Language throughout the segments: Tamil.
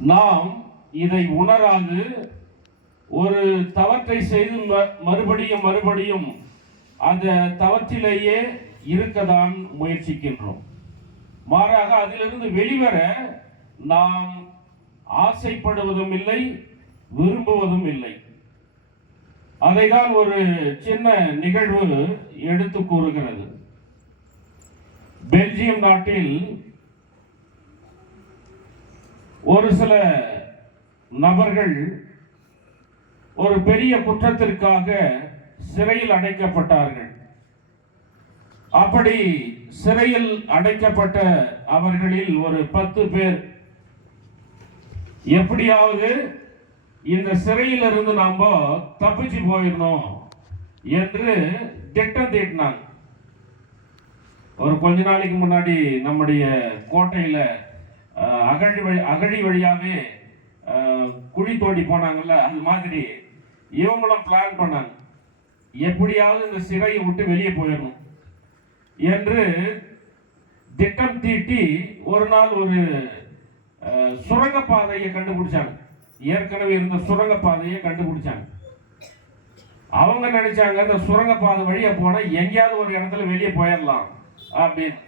நாம் இதை உணராது ஒரு தவற்றை செய்து ம- மறுபடியும் மறுபடியும் அந்த தவத்திலேயே இருக்கதான் முயற்சிக்கின்றோம். மாறாக அதிலிருந்து வெளிவர நாம் ஆசைப்படுவதும் இல்லை விரும்புவதும் இல்லை. அதைதான் ஒரு சின்ன நிகழ்வு எடுத்து கூறுகிறது. பெல்ஜியம் நாட்டில் ஒரு சில நபர்கள் ஒரு பெரிய குற்றத்திற்காக சிறையில் அடைக்கப்பட்டார்கள். அப்படி சிறையில் அடைக்கப்பட்ட அவர்களில் ஒரு பத்து பேர். எப்படியாவது இந்த சிறையில் இருந்து நாம் தப்பிச்சு போயிடணும் என்று திட்டம் தீட்டினாங்க. ஒரு கொஞ்ச நாளைக்கு முன்னாடி நம்முடைய கோட்டையில் அகழி வழி அகழி வழியாவே குழி தோண்டி போனாங்கல்ல அது மாதிரி இவங்களும் பிளான் பண்ணாங்க. எப்படியாவது இந்த சிறையை விட்டு வெளியே போயிடணும் என்று திட்டம் தீட்டி ஒரு நாள் ஒரு சுரங்கப்பாதையை கண்டுபிடிச்சாங்க. ஏற்கனவே இருந்த சுரங்கப்பாதையை கண்டுபிடிச்சாங்க. அவங்க நினைச்சாங்க இந்த சுரங்கப்பாதை வழியா போனால் எங்கேயாவது ஒரு இடத்துல வெளியே போயிடலாம் அப்படின்னு.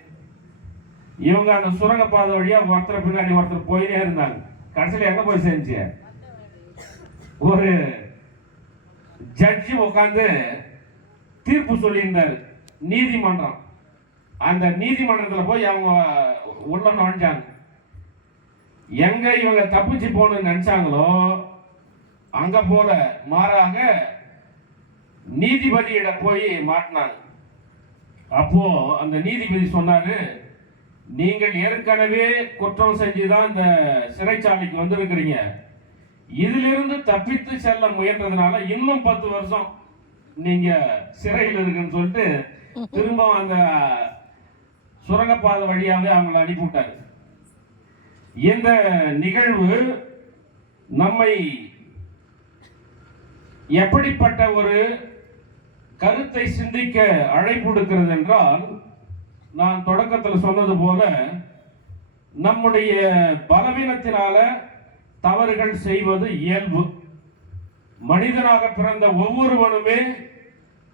இவங்க அந்த சுரங்கப்பாதை வழியா ஒருத்தர் பின்னாடி ஒருத்தர் போயிட்டே இருந்தாங்க. கடைசியில் எங்க போய் செஞ்சு ஒரு ஜட்ஜி உட்காந்து தீர்ப்பு சொல்லியிருந்தார். நீதிமன்றம். அந்த நீதிமன்றத்தில் போய் அவங்க உள்ள நுழைஞ்சாங்க. எங்க இவங்க தப்பிச்சு போகணும்னு நினைச்சாங்களோ அங்க போல மாறாக நீதிபதியிட போய் மாட்டினாங்க. அப்போ அந்த நீதிபதி சொன்னாரு நீங்கள் ஏற்கனவே குற்றம் செஞ்சுதான் இந்த சிறைச்சாலைக்கு வந்திருக்கிறீங்க. இதிலிருந்து தப்பித்து செல்ல முயன்றதுனால இன்னும் பத்து வருஷம் நீங்க சிறையில் இருக்குன்னு சொல்லிட்டு திரும்ப அந்த சுரங்கப்பாதை வழியாவே அவங்கள அனுப்பிவிட்டாரு. இந்த நிகழ்வு நம்மை எப்படிப்பட்ட ஒரு கருத்தை சிந்திக்க அழைப்பு விடுக்கிறது என்றால் நான் தொடக்கத்தில் சொன்னது போல நம்முடைய பலவீனத்தினால தவறுகள் செய்வது இயல்பு. மனிதனாக பிறந்த ஒவ்வொருவனுமே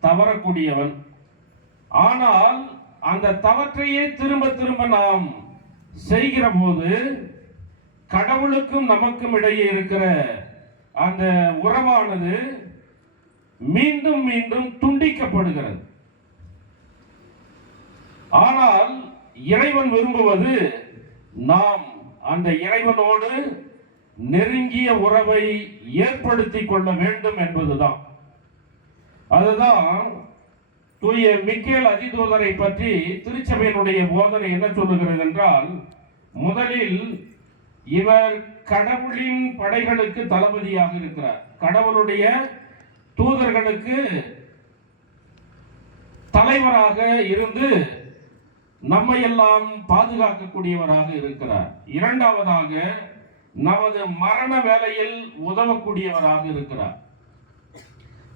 தவறக்கூடியவன். ஆனால் அந்த தவற்றையே திரும்ப திரும்ப நாம் செய்கிற போது கடவுளுக்கும் நமக்கும் இடையே இருக்கிற அந்த உறவானது மீண்டும் மீண்டும் துண்டிக்கப்படுகிறது. ஆனால் இறைவன் விரும்புவது நாம் அந்த இறைவனோடு நெருங்கிய உறவை ஏற்படுத்திக் கொள்ள வேண்டும் என்பதுதான். அதுதான் தூய மிக்கேல் அதிதூதரை பற்றி திருச்சபையினுடைய போதனை என்ன சொல்லுகிறது என்றால் முதலில் இவர் கடவுளின் படைகளுக்கு தளபதியாக இருக்கிறார். கடவுளுடைய தூதர்களுக்கு தலைவராக இருந்து நம்மை எல்லாம் பாதுகாக்கக்கூடியவராக இருக்கிறார். இரண்டாவதாக நமது மரண வேலையில் உதவக்கூடியவராக இருக்கிறார்.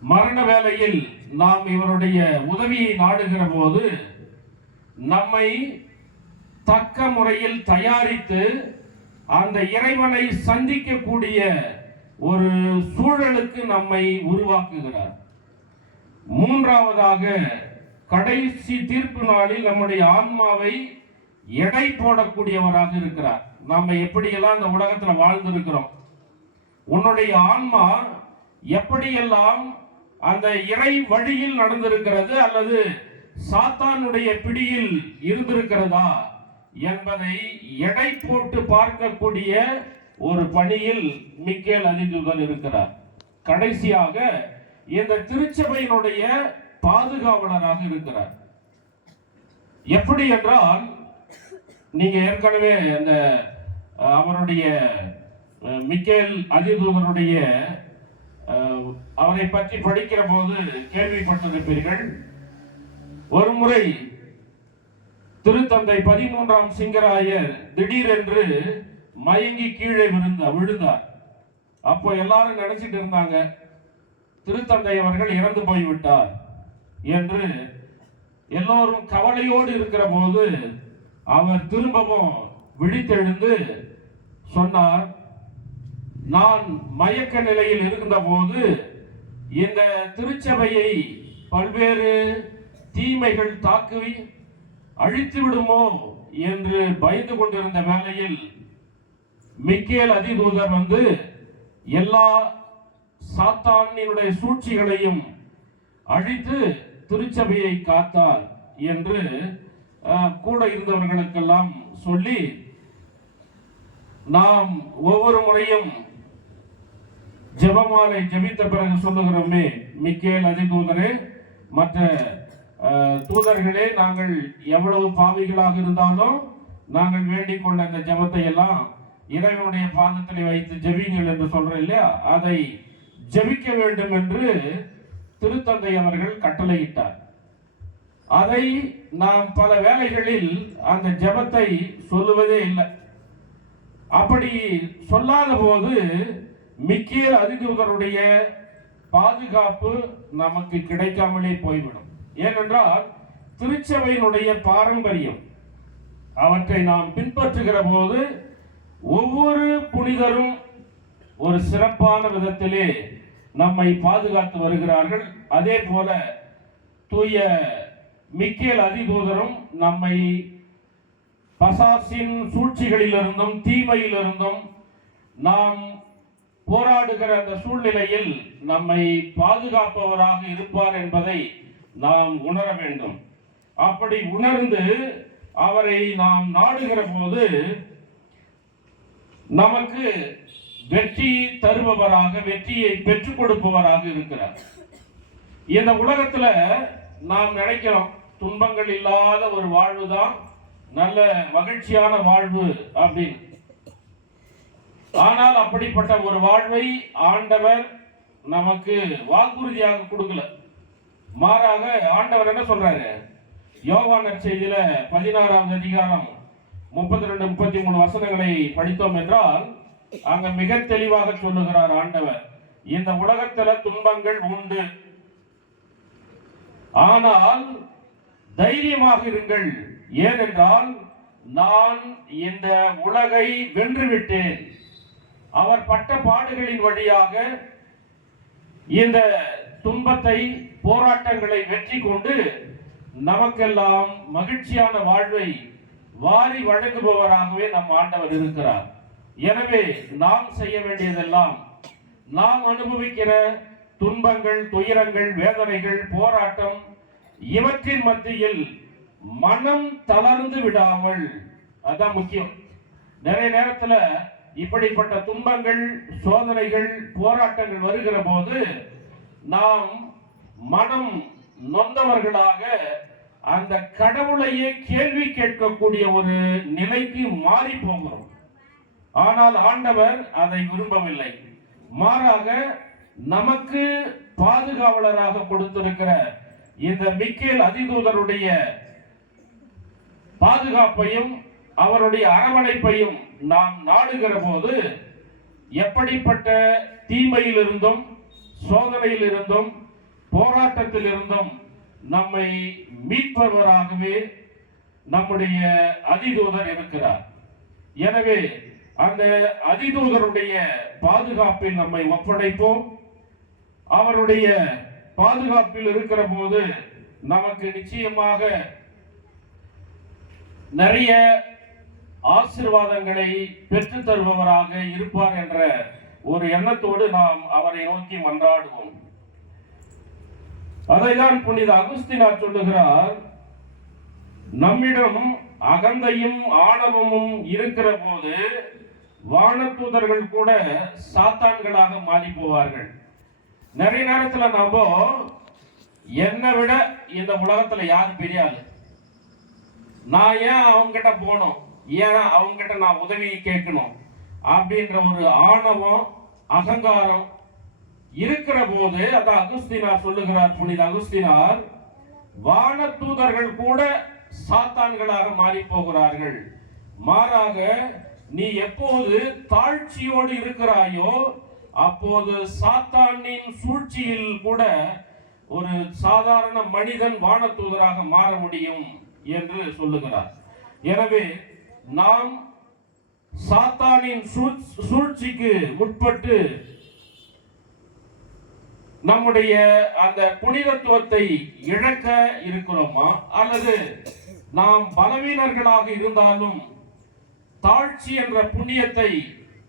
மரண வேலையில் நாம் இவருடைய உதவியை நாடுகிற போது நம்மை தக்க முறையில் தயாரித்து அந்த இறைவனை சந்திக்கக்கூடிய ஒரு சூழலுக்கு நம்மை உருவாக்குகிறார். மூன்றாவதாக கடைசி தீர்ப்பு நாளில் நம்முடைய ஆன்மாவை எடை போடக்கூடியவராக இருக்கிறார். நாம் எப்படியெல்லாம் இந்த உலகத்தில் வாழ்ந்திருக்கிறோம்? உன்னுடைய ஆன்மா எப்படியெல்லாம் அந்த இறை வழியில் நடந்திருக்கிறது அல்லது சாத்தானுடைய பிடியில் இருந்திருக்கிறதா என்பதை எடை போட்டு பார்க்கக்கூடிய ஒரு பணியில் மிக்கேல் அதிதூதன் இருக்கிறார். கடைசியாக இந்த திருச்சபையினுடைய பாதுகாவலராக இருக்கிறார். எப்படி என்றால் நீங்க ஏற்கனவே அந்த அவருடைய மிக்கேல் அதிதூதருடைய அவரை பற்றி படிக்கிற போது கேள்விப்பட்டிருப்பீர்கள். ஒரு முறை திருத்தந்தை பதிமூன்றாம் சிங்கராயர் திடீரென்று மயங்கி கீழே விழுந்த விழுந்தார். அப்போ எல்லாரும் நினைச்சிட்டு இருந்தாங்க. திருத்தந்தை அவர்கள் இறந்து போய்விட்டார். என்று எல்லோரும் கவலையோடு இருக்கிற போது அவர் திரும்பவும் விழித்தெழுந்து சொன்னார் நான் மயக்க நிலையில் இருந்தபோது இந்த திருச்சபையை பல்வேறு தீமைகள் தாக்குவி அழித்து விடுமோ என்று பயந்து கொண்டிருந்த வேளையில் மிக்கேல் அதிதூதர் வந்து எல்லா சாத்தானினுடைய சூழ்ச்சிகளையும் அழித்து திருச்சபையை காத்தார் என்று கூட இருந்தவர்களுக்கெல்லாம் சொல்லி நாம் ஒவ்வொரு முறையும் ஜெபமாலை ஜெபித்த பிறகு சொல்லுகிறோமே மிக்கேல் அதிதூதரே மற்ற தூதர்களே நாங்கள் எவ்வளவு பாவிகளாக இருந்தாலும் நாங்கள் வேண்டிக் கொண்ட இந்த ஜபத்தை எல்லாம் இறைவனுடைய பாதத்தில் வைத்து ஜெபிங்கள் என்று சொல்றோம் இல்லையா? அதை ஜெபிக்க வேண்டும் என்று திருத்தந்தை அவர்கள் கட்டளையிட்டார். அதை நாம் பல வேளைகளில் அந்த ஜெபத்தை சொல்லுவதே இல்லை. அப்படி சொல்லாத போது மிக்கிய அதிதூதருடைய பாதுகாப்பு நமக்கு கிடைக்காமலே போய்விடும். ஏனென்றால் திருச்சபையினுடைய பாரம்பரியம் அவற்றை நாம் பின்பற்றுகிற போது ஒவ்வொரு புனிதரும் ஒரு சிறப்பான விதத்திலே நம்மை பாதுகாத்து வருகிறார்கள். அதே போல தூய மிக்கேல் அதிதூதரும் நம்மை பசாசின் சூழ்ச்சிகளிலிருந்தும் தீமையிலிருந்தும் நாம் போராடுகிற அந்த சூழ்நிலையில் நம்மை பாதுகாப்பவராக இருப்பார் என்பதை நாம் உணர வேண்டும். அப்படி உணர்ந்து அவரை நாம் நாடுகிற போது நமக்கு வெற்றி தருபவராக வெற்றியை பெற்றுக் கொடுப்பவராக இருக்கிறார். இந்த உலகத்துல நாம் நினைக்கிறோம் துன்பங்கள் இல்லாத ஒரு வாழ்வு தான் நல்ல மகிழ்ச்சியான வாழ்வு அப்படின்னு. ஆனால் அப்படிப்பட்ட ஒரு வாழ்வை ஆண்டவர் நமக்கு வாக்குறுதியாக கொடுக்கல. மாறாக ஆண்டவர் என்ன சொல்றாரு? யோவான் நற்செய்தியில பதினாறாவது அதிகாரம் முப்பத்தி ரெண்டு முப்பத்தி மூணு வசனங்களை படித்தோம் என்றால் அங்க மிக தெளிவாக சொல்லுகிறார் ஆண்டவர் இந்த உலகத்துல துன்பங்கள் உண்டு. ஆனால் தைரியமாக இருங்கள். ஏனென்றால் நான் இந்த உலகை வென்றுவிட்டேன். அவர் பட்ட பாடுகளின் வழியாக இந்த துன்பத்தை போராட்டங்களை வெற்றி கொண்டு நமக்கெல்லாம் மகிழ்ச்சியான வாழ்வை வாரி வழங்குபவராகவே நம் ஆண்டவர் இருக்கிறார். எனவே நாம் செய்ய வேண்டியதெல்லாம் நாம் அனுபவிக்கிற துன்பங்கள் துயரங்கள் வேதனைகள் போராட்டம் இவற்றின் மத்தியில் மனம் தளர்ந்து விடாமல் அதான் முக்கியம். நிறைய நேரத்தில் இப்படிப்பட்ட துன்பங்கள் சோதனைகள் போராட்டங்கள் வருகிற போது நாம் மனம் நொந்தவர்களாக அந்த கடவுளையே கேள்வி கேட்கக்கூடிய ஒரு நிலைக்கு மாறி போகிறோம். ஆனால் ஆண்டவர் அதை விரும்பவில்லை. மாறாக நமக்கு பாதுகாவலராக கொடுத்திருக்கிற இந்த மிக்கேல் அதிதூதருடைய பாதுகாப்பையும் அவருடைய அரவணைப்பையும் நாம் நாடுகிற போது எப்படிப்பட்ட தீமையிலிருந்தும் சோதனையிலிருந்தும் போராட்டத்திலிருந்தும் நம்மை மீட்பவராகவே நம்முடைய அதிதூதர் இருக்கிறார். எனவே அந்த அதிதூதருடைய பாதுகாப்பில் நம்மை ஒப்படைப்போம். அவருடைய பாதுகாப்பில் இருக்கிற போது நமக்கு நிச்சயமாக நிறைய ஆசிர்வாதங்களை பெற்றுத் தருபவராக இருப்பார் என்ற ஒரு எண்ணத்தோடு நாம் அவரை நோக்கி மன்றாடுவோம். அதைதான் புனித அகுஸ்தினார் சொல்லுகிறார் நம்மிடம் அகந்தையும் ஆணவமும் இருக்கிற போது வானத்தூதர்கள் கூட சாத்தான்களாக மாறி போவார்கள் நிறைய நேரத்தில் நம்ம என்னை விட இந்த உலகத்தில் யார் பெரிய ஆளு? நான் ஏன் அவங்ககிட்ட போனோம் போகணும்? ஏன் அவங்ககிட்ட நான் உதவி கேட்கணும்? அப்படின்ற ஒரு ஆணவம் அகங்காரம் இருக்கிற போது அதான் அகுஸ்தினார் சொல்லுகிறார் புனித அகுஸ்தினார் வானத்தூதர்கள் கூட சாத்தான்களாக மாறி போகிறார்கள். மாறாக நீ எப்போது தாழ்ச்சியோடு இருக்கிறாயோ அப்போது சாத்தானின் சூழ்ச்சியில் கூட ஒரு சாதாரண மனிதன் வானத்தூதராக மாற முடியும் என்று சொல்லுகிறார். எனவே நாம் சாத்தானின் சூழ்ச்சிக்கு உட்பட்டு நம்முடைய அந்த புனிதத்துவத்தை இழக்க இருக்கிறோமா? அல்லது நாம் பலவீனர்களாக இருந்தாலும் தாழ்ச்சி என்ற புண்ணியத்தை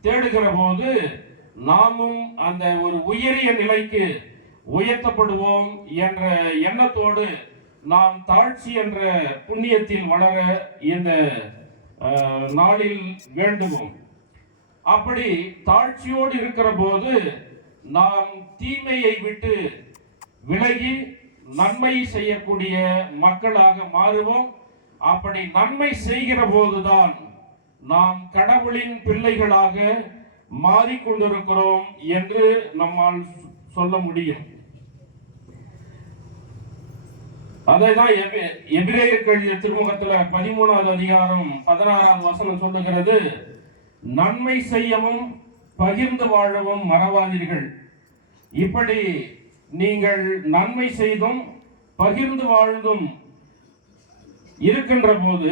தேடுகிற போது நாமும் அந்த ஒரு உயரிய நிலைக்கு உயர்த்தப்படுவோம் என்ற எண்ணத்தோடு நாம் தாழ்ச்சி என்ற புண்ணியத்தில் வளர இந்த நாளில் வேண்டுவோம். அப்படி தாழ்ச்சியோடு இருக்கிற போது நாம் தீமையை விட்டு விலகி நன்மை செய்யக்கூடிய மக்களாக மாறுவோம். அப்படி நன்மை செய்கிற போதுதான் நாம் கடவுளின் பிள்ளைகளாக மாறிக்கொண்டிருக்கிறோம் என்று நம்மால் சொல்ல முடியும். அதைதான் எபி- எபிரேயருக்கு எழுதிய திருமுகத்துல பதிமூணாவது அதிகாரம் பதினாறாவது வசனம் சொல்லுகிறது நன்மை செய்யவும் பகிர்ந்து வாழவும் மறவாதீர்கள். இப்படி நீங்கள் நன்மை செய்தும் பகிர்ந்து வாழ்ந்தும் இருக்கின்ற போது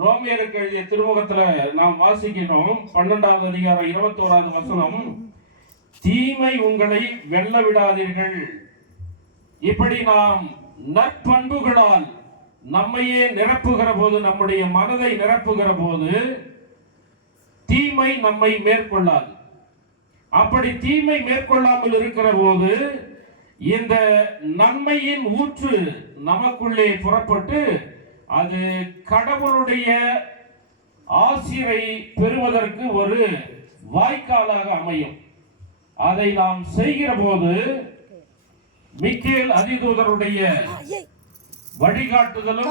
ரோமியருக்கு எழுதிய திருமுகத்துல நாம் வாசிக்கிறோம் பன்னெண்டாவது அதிகாரம் இருபத்தோராவது வசனம். தீமை உங்களை வெல்ல விடாதீர்கள் இப்படி நாம் நற்பண்புகளால் நம்மையே நிரப்புகிற போது நம்முடைய மனதை நிரப்புகிற போது தீமை நம்மை மேற்கொள்ளாது. அப்படி தீமை மேற்கொள்ளாமல் இருக்கிற போது இந்த நன்மையின் ஊற்று நமக்குள்ளே புறப்பட்டு அது கடவுளுடைய ஆசிரை பெறுவதற்கு ஒரு வாய்க்காலாக அமையும். அதை நாம் செய்கிற போது மிக்கேல் அதிதூதருடைய வழிகாட்டுதலும்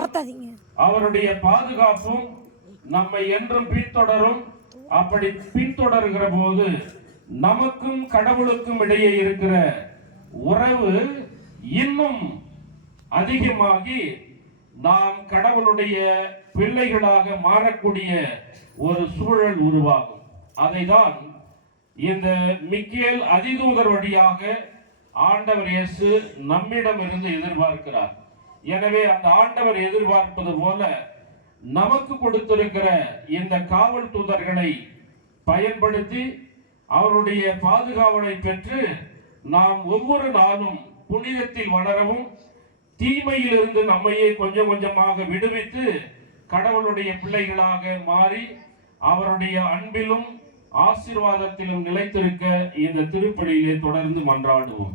அவருடைய பாதுகாப்பும் நம்மை என்றும் பின்தொடரும். அப்படி பின்தொடர்கிற போது நமக்கும் கடவுளுக்கும் இடையே இருக்கிற உறவு இன்னும் அதிகமாகி நாம் கடவுளுடைய பிள்ளைகளாக மாறக்கூடிய ஒரு சூழல் உருவாகும். அதைதான் இந்த மிக்கேல் அதிதூதர் வழியாக ஆண்டவர் இயேசு நம்மிடமிருந்து எதிர்பார்க்கிறார். எனவே அந்த ஆண்டவர் எதிர்பார்ப்பது போல நமக்கு கொடுத்திருக்கிற இந்த காவல் தூதர்களை பயன்படுத்தி அவருடைய பாதுகாவலை பெற்று நாம் ஒவ்வொரு நாளும் புனிதத்தில் வளரவும் தீமையிலிருந்து நம்மையே கொஞ்சம் கொஞ்சமாக விடுவித்து கடவுளுடைய பிள்ளைகளாக மாறி அவருடைய அன்பிலும் ஆசீர்வாதத்திலும் நிலைத்திருக்க இந்த திருப்பலியிலே தொடர்ந்து மன்றாடுவோம்.